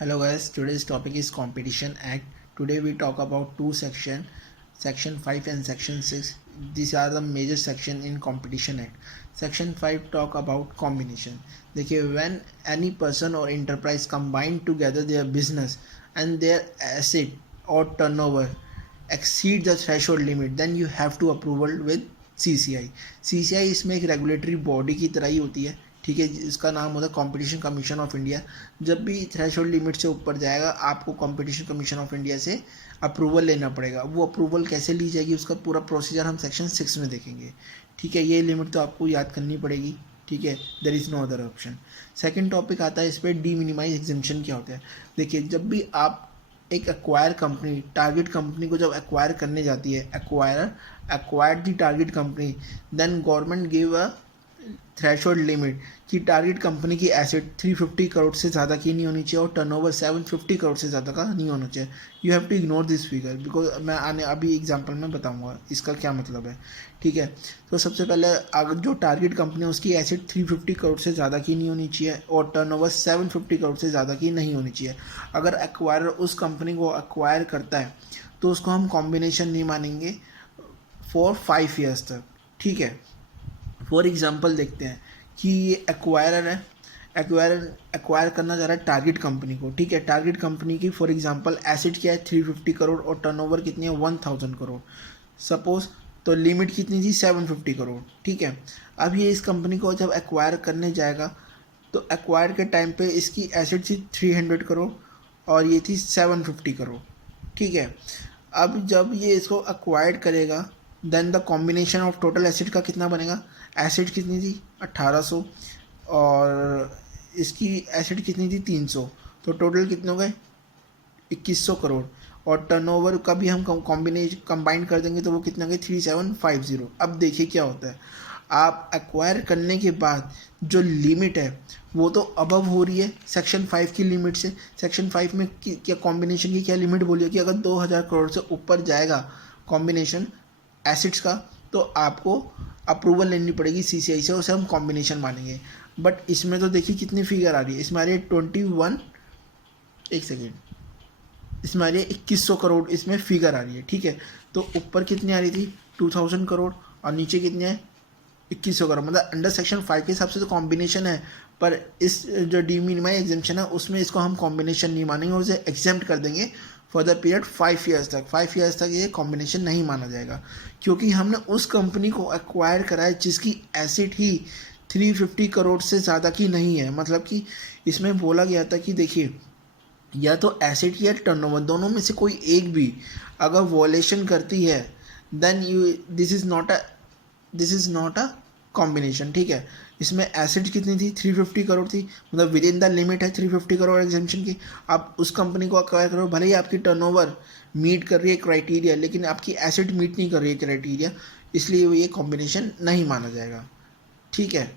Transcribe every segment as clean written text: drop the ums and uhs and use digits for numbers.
Hello guys, today's topic is Competition Act. Today we talk about two section, section 5 and section 6. These are the major section in Competition Act. Section 5 talk about combination. देखिए, when any person or enterprise combine together their business and their asset or turnover exceed the threshold limit, then you have to approval with CCI. CCI इसमें एक regulatory body की तरह ही होती है, ठीक है। इसका नाम होता है कॉम्पिटिशन कमीशन ऑफ इंडिया। जब भी थ्रेशोल्ड लिमिट से ऊपर जाएगा आपको कॉम्पिटिशन कमीशन ऑफ इंडिया से अप्रूवल लेना पड़ेगा। वो अप्रूवल कैसे ली जाएगी उसका पूरा प्रोसीजर हम सेक्शन 6 में देखेंगे, ठीक है। ये लिमिट तो आपको याद करनी पड़ेगी, ठीक है। There is no other option. Second topic आता है इस पर डी मिनिमाइज एग्जेम्पशन क्या होता है। देखिए, जब भी आप एक एक्वायर कंपनी टारगेट कंपनी को जब एक्वायर करने जाती है, acquired the target company, then government give a threshold limit कि टारगेट कंपनी की एसेट 350 करोड़ से ज़्यादा की नहीं होनी चाहिए और टर्नओवर 750 करोड़ से ज़्यादा का नहीं होना चाहिए। You have to ignore this figure because मैं अभी एग्जांपल में बताऊंगा इसका क्या मतलब है, ठीक है। तो सबसे पहले अगर जो टारगेट कंपनी है उसकी एसेट 350 करोड़ से ज़्यादा की नहीं होनी चाहिए और टर्नओवर 750 करोड़ से ज़्यादा की नहीं होनी चाहिए। अगर एक्वायर उस कंपनी को एक्वायर करता है तो उसको हम कॉम्बिनेशन नहीं मानेंगे फॉर 5 ईयर्स तक, ठीक है। फॉर एग्जांपल देखते हैं कि ये एक्वायरर है, एक्वायर करना चाह रहा है टारगेट कंपनी को, ठीक है। टारगेट कंपनी की फॉर एग्जांपल एसेट क्या है 350 करोड़ और टर्नओवर कितनी है 1000 करोड़ सपोज। तो लिमिट कितनी थी 750 करोड़, ठीक है। अब ये इस कंपनी को जब एक्वायर करने जाएगा तो एक्वायर के टाइम पे इसकी एसेट थी 300 करोड़ और ये थी 750 करोड़, ठीक है। अब जब ये इसको एक्वायर्ड करेगा then the combination of total asset का कितना बनेगा। एसेट कितनी थी 1800 और इसकी एसेट कितनी थी 300, तो टोटल कितने हो गए 2100 करोड़। और टर्नओवर का भी हम कंबाइन कर देंगे तो वो कितना गए 3750। अब देखिए क्या होता है, आप एक्वायर करने के बाद जो लिमिट है वो तो अबव हो रही है सेक्शन 5 की लिमिट से। सेक्शन 5 में क्या कॉम्बिनेशन की क्या लिमिट बोली है कि अगर 2000 करोड़ से ऊपर जाएगा कॉम्बिनेशन एसिड्स का तो आपको अप्रूवल लेनी पड़ेगी CCI से, उसे हम कॉम्बिनेशन मानेंगे। बट इसमें तो देखिए कितनी फिगर आ रही है, इसमें आ रही है 21, एक सेकेंड, इसमें आ रही है 2100 करोड़ इसमें फिगर आ रही है, ठीक है। तो ऊपर कितनी आ रही थी 2000 करोड़ और नीचे कितनी है 2100 करोड़। मतलब अंडर सेक्शन 5 के हिसाब से तो कॉम्बिनेशन है, पर इस जो डी मिनिमाइज एग्जेम्पशन है उसमें इसको हम कॉम्बिनेशन नहीं मानेंगे और उसे एग्जेम्प्ट कर देंगे फॉर द पीरियड 5 ईयर्स तक। 5 ईयर्स तक ये कॉम्बिनेशन नहीं माना जाएगा क्योंकि हमने उस कंपनी को एक्वायर करा है जिसकी एसेट ही 350 करोड़ से ज़्यादा की नहीं है। मतलब कि इसमें बोला गया था कि देखिए, या तो एसेट या टर्नओवर दोनों में से कोई एक भी अगर वॉलेशन करती है then you this is not a combination, ठीक है। इसमें एसेट कितनी थी 350 करोड़ थी, मतलब विद इन द लिमिट है 350 करोड़ एग्जेम्पशन की। आप उस कंपनी को एक्वायर करो, भले ही आपकी टर्नओवर मीट कर रही है क्राइटेरिया लेकिन आपकी एसेट मीट नहीं कर रही है क्राइटेरिया, इसलिए ये कॉम्बिनेशन नहीं माना जाएगा, ठीक है।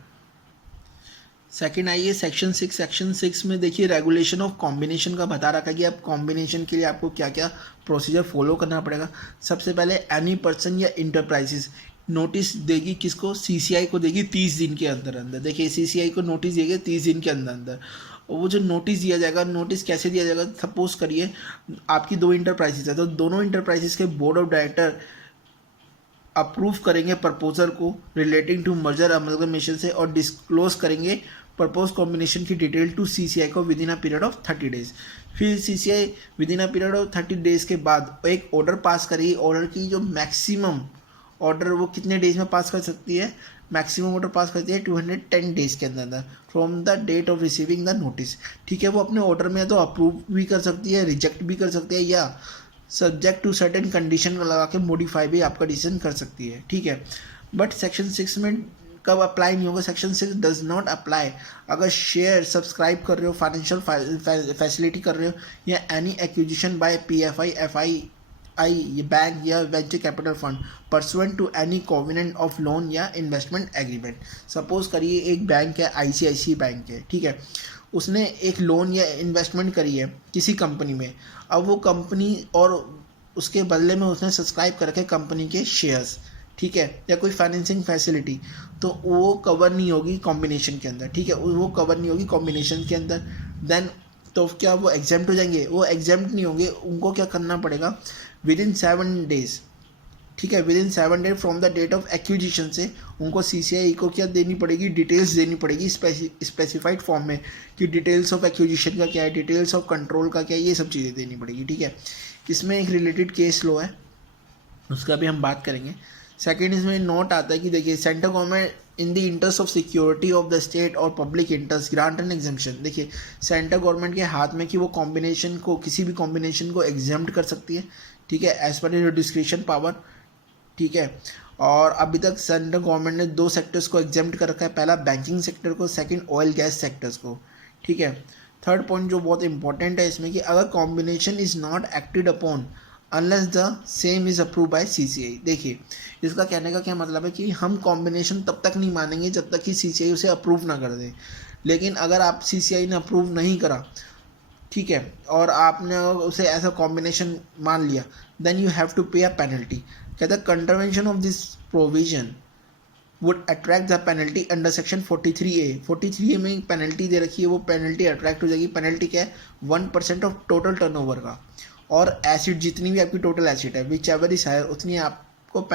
सेकंड आइए सेक्शन 6। सेक्शन 6 में देखिए रेगुलेशन ऑफ कॉम्बिनेशन का बता रखा है कि आप कॉम्बिनेशन के लिए आपको क्या क्या प्रोसीजर फॉलो करना पड़ेगा। सबसे पहले एनी पर्सन या इंटरप्राइजेस नोटिस देगी किसको, CCI को देगी 30 दिन के अंदर अंदर। देखिए CCI को नोटिस देगी 30 दिन के अंदर अंदर। और वो जो नोटिस दिया जाएगा, नोटिस कैसे दिया जाएगा, सपोज करिए आपकी 2 इंटरप्राइजेस है तो दोनों इंटरप्राइजेस के बोर्ड ऑफ डायरेक्टर अप्रूव करेंगे प्रपोजल को रिलेटिंग टू मर्जर अमलगमेशन से और डिस्क्लोज करेंगे प्रपोज कॉम्बिनेशन की डिटेल टू CCI को with in a period of 30 days. फिर CCI with in a period of 30 days के बाद एक ऑर्डर पास करेगी। ऑर्डर की जो मैक्सिमम ऑर्डर वो कितने डेज में पास कर सकती है, मैक्सिमम ऑर्डर पास करती है 210 डेज के अंदर अंदर from the date of receiving the notice, ठीक है। वो अपने ऑर्डर में तो अप्रूव भी कर सकती है, रिजेक्ट भी कर सकती है या सब्जेक्ट टू सर्टेन कंडीशन लगा के मॉडिफाई भी आपका डिसीजन कर सकती है, ठीक है। बट सेक्शन 6 में कब अप्लाई नहीं होगा, सेक्शन 6 डज नॉट अप्लाई अगर शेयर सब्सक्राइब कर रहे हो, फाइनेंशियल फैसिलिटी कर रहे हो या any acquisition by PFI FI bank या venture capital fund pursuant to any covenant of loan या इन्वेस्टमेंट एग्रीमेंट। सपोज करिए एक बैंक है ICICI बैंक है, ठीक है। उसने एक लोन या इन्वेस्टमेंट करी है किसी कंपनी में। अब वो कंपनी और उसके बदले में उसने सब्सक्राइब कर रखे कंपनी के शेयर्स, ठीक है, या कोई फाइनेंसिंग फैसिलिटी, तो वो कवर नहीं होगी कॉम्बिनेशन के अंदर, ठीक है। वो कवर नहीं होगी कॉम्बिनेशन के अंदर। देन तो क्या वो एग्जाम्प्ट हो जाएंगे? वो एग्जाम्प्ट नहीं होंगे, उनको क्या करना पड़ेगा, विद इन 7 डेज, ठीक है, within 7 days from the date of acquisition से उनको CCI को क्या देनी पड़ेगी, डिटेल्स देनी पड़ेगी स्पेसिफाइड फॉर्म में, कि डिटेल्स ऑफ एक्विजिशन का क्या है, डिटेल्स ऑफ कंट्रोल का क्या है, ये सब चीज़ें देनी पड़ेगी, ठीक है। इसमें एक रिलेटेड केस लॉ है, उसका भी हम बात करेंगे। सेकेंड, इसमें नोट आता है कि देखिए, central government in the interest of security of the state और public interest grant and exemption. देखिए, सेंट्रल गवर्नमेंट के हाथ में कि वो कॉम्बिनेशन को, किसी भी कॉम्बिनेशन को एग्जाम्प्ट कर सकती है, ठीक है, एज पर डिस्क्रिप्शन पावर, ठीक है। और अभी तक सेंट्रल गवर्नमेंट ने 2 सेक्टर्स को एग्जाम्प्ट कर रखा है, पहला बैंकिंग सेक्टर को, सेकंड ऑयल गैस सेक्टर्स को, ठीक है। थर्ड पॉइंट जो बहुत इंपॉर्टेंट है इसमें, कि अगर combination is not acted upon unless the same is approve by CCI। देखिए, इसका कहने का क्या मतलब है कि हम कॉम्बिनेशन तब तक नहीं मानेंगे जब तक कि CCI उसे अप्रूव ना कर दे। लेकिन अगर आप CCI ने अप्रूव नहीं करा, ठीक है, और आपने उसे ऐसा कॉम्बिनेशन मान लिया, देन यू हैव टू पे अ पेनल्टी। कहता है contravention of this provision would attract the penalty under section 43A। 43A में पेनल्टी दे रखी है, वो पेनल्टी अट्रैक्ट हो जाएगी। पेनल्टी क्या है, 1% ऑफ टोटल टर्नओवर का, और एसिड जितनी भी आपकी टोटल एसिड है, विच एवर इज हायर, उतनी आपको।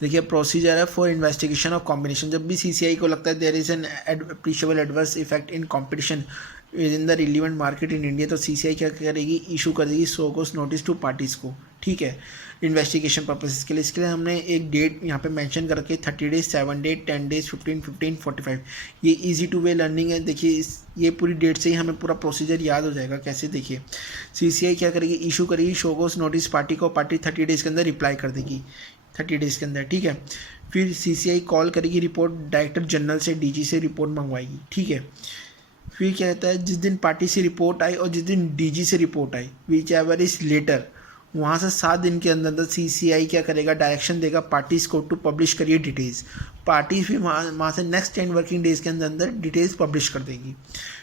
देखिए, प्रोसीजर है फॉर इन्वेस्टिगेशन ऑफ कॉम्बिनेशन। जब भी CCI को लगता है there is an appreciable adverse effect in competition within the relevant market in India, तो CCI क्या करेगी, इशू कर देगी show cause notice to parties को, ठीक है, इन्वेस्टिगेशन पर्पसेस के लिए। इसके लिए हमने एक डेट यहाँ पे मेंशन कर रखी है, 30 डेज, 7 डेज, 10 डेज, 15, 15, 45। ये इजी टू वे लर्निंग है। देखिए, ये पूरी डेट से ही हमें पूरा प्रोसीजर याद हो जाएगा। कैसे, देखिए, CCI क्या करेगी, इशू करेगी शो कोस नोटिस पार्टी को, पार्टी 30 डेज के अंदर रिप्लाई कर देगी, 30 डेज के अंदर, ठीक है। फिर CCI कॉल करेगी, रिपोर्ट डायरेक्टर जनरल से, DG से रिपोर्ट मंगवाएगी, ठीक है। फिर क्या कहता है, जिस दिन पार्टी से रिपोर्ट आई और जिस दिन DG से रिपोर्ट आई, विच एवर इज लेटर, वहाँ से 7 दिन के अंदर CCI क्या करेगा, डायरेक्शन देगा पार्टीज को टू पब्लिश करिए डिटेल्स। पार्टीज फिर वहाँ से नेक्स्ट 10 वर्किंग डेज के अंदर डिटेल्स पब्लिश कर देगी।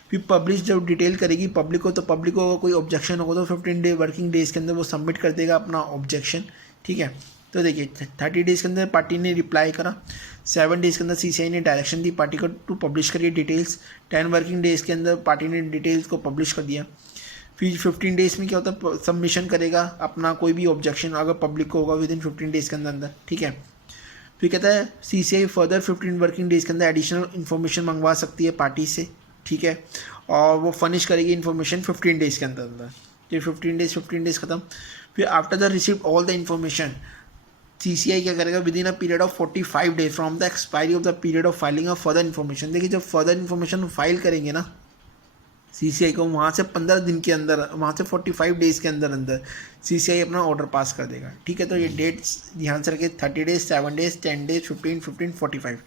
फिर पब्लिश जब डिटेल करेगी पब्लिक को, तो पब्लिक को कोई ऑब्जेक्शन होगा तो 15 वर्किंग डेज के अंदर वो सबमिट कर देगा अपना ऑब्जेक्शन, ठीक है। तो देखिए, 30 डेज के अंदर पार्टी ने रिप्लाई करा, 7 डेज के अंदर CCI ने डायरेक्शन दी पार्टी को टू पब्लिश करिए डिटेल्स, 10 वर्किंग डेज के अंदर पार्टी ने डिटेल्स को पब्लिश कर दिया। फिर 15 डेज में क्या होता है, सबमिशन करेगा अपना कोई भी ऑब्जेक्शन, अगर पब्लिक को होगा विद इन 15 डेज के अंदर, ठीक है। फिर कहता है CCI फर्दर 15 वर्किंग डेज के अंदर एडिशनल इन्फॉर्मेशन मंगवा सकती है पार्टी से, ठीक है, और वो फर्निश करेगी इन्फॉर्मेशन 15 डेज के अंदर। फिर 15 डेज खत्म। फिर after the receive all the information, CCI क्या करेगा, with in a period of 45 days from the expiry of the period of filing of further information. देखिए, जब फर्दर इन्फॉर्मेशन फाइल करेंगे ना CCI को, वहाँ से 15 दिन के अंदर, वहाँ से 45 डेज के अंदर CCI अपना ऑर्डर पास कर देगा, ठीक है। तो ये डेट्स ध्यान से रखिए, 30 डेज, 7 डेज, 10 डेज, 15, 15, 45।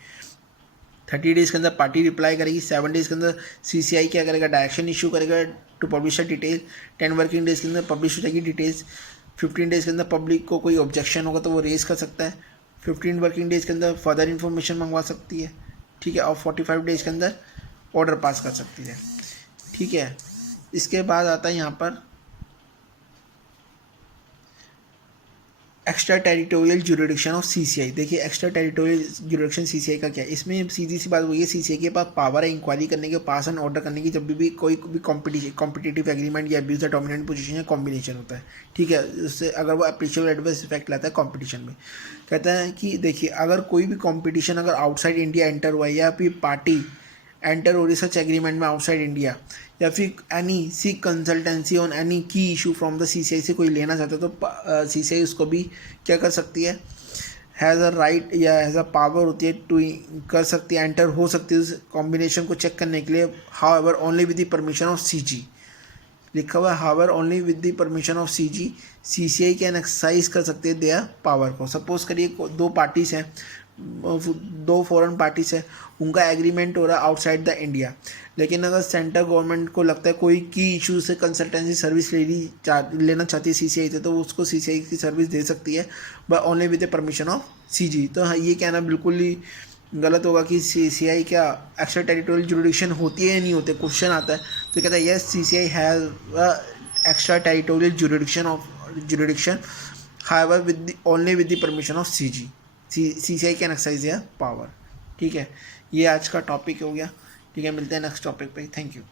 30 डेज के अंदर पार्टी रिप्लाई करेगी, 7 डेज के अंदर CCI क्या करेगा, डायरेक्शन इशू करेगा to publish the detail, 10 working days के अंदर पब्लिश हो जाएगी डिटेल्स। 15 डेज के अंदर पब्लिक को कोई ऑब्जेक्शन होगा तो वो रेज कर सकता है। 15 वर्किंग डेज के अंदर फर्दर इन्फॉर्मेशन मंगवा सकती है, ठीक है, और 45 डेज के अंदर ऑर्डर पास कर सकती है, ठीक है। इसके बाद आता है यहाँ पर extra territorial jurisdiction of CCI। देखिए, एक्स्ट्रा टेरिटोरियल जुरिडिक्शन CCI का क्या है, इसमें सीधी सी बात हुई है, CCI के पास पावर है इंक्वायरी करने के, पास एंड ऑर्डर करने की, जब भी कोई भी कॉम्पिटिटिव एग्रीमेंट या अब्यूज द डोमिनेंट पोजीशन या कॉम्बिनेशन होता है, ठीक है, उससे अगर वो अप्रीशिएबल एडवर्स इफेक्ट लाता है कॉम्पिटिशन में। कहता है कि देखिए, अगर कोई भी कॉम्पिटिशन अगर आउटसाइड इंडिया एंटर हुआ है, या फिर पार्टी एंटर हो रिसर्च एग्रीमेंट में आउटसाइड इंडिया, या फिर any seek consultancy on any की इशू फ्रॉम द CCI से कोई लेना चाहता है, तो CCI उसको भी क्या कर सकती है, हैज़ अ राइट या हैज़ अ पावर होती है टू कर सकती है, एंटर हो सकती है उस कॉम्बिनेशन को चेक करने के लिए। However only with the permission of CG, लिखा हुआ है however only with the permission of CG, CCI can exercise कर सकते हैं देयर पावर को। सपोज करिए 2 पार्टीज हैं, 2 फॉरेन पार्टीज है, उनका एग्रीमेंट हो रहा है आउटसाइड द इंडिया, लेकिन अगर सेंट्रल गवर्नमेंट को लगता है कोई की इशू से कंसल्टेंसी सर्विस लेना चाहती है CCI से, तो वो उसको CCI की सर्विस दे सकती है, but only with the permission of CG। तो ये कहना बिल्कुल ही गलत होगा कि CCI क्या एक्स्ट्रा टेरिटोरियल जुरिडिक्शन होती है या नहीं होती, क्वेश्चन आता है तो कहता है yes CCI has extra territorial jurisdiction however with only with the permission of CG, CCI can exercise their power, ठीक है। ये आज का टॉपिक हो गया, ठीक है, मिलते हैं नेक्स्ट टॉपिक पे, थैंक यू।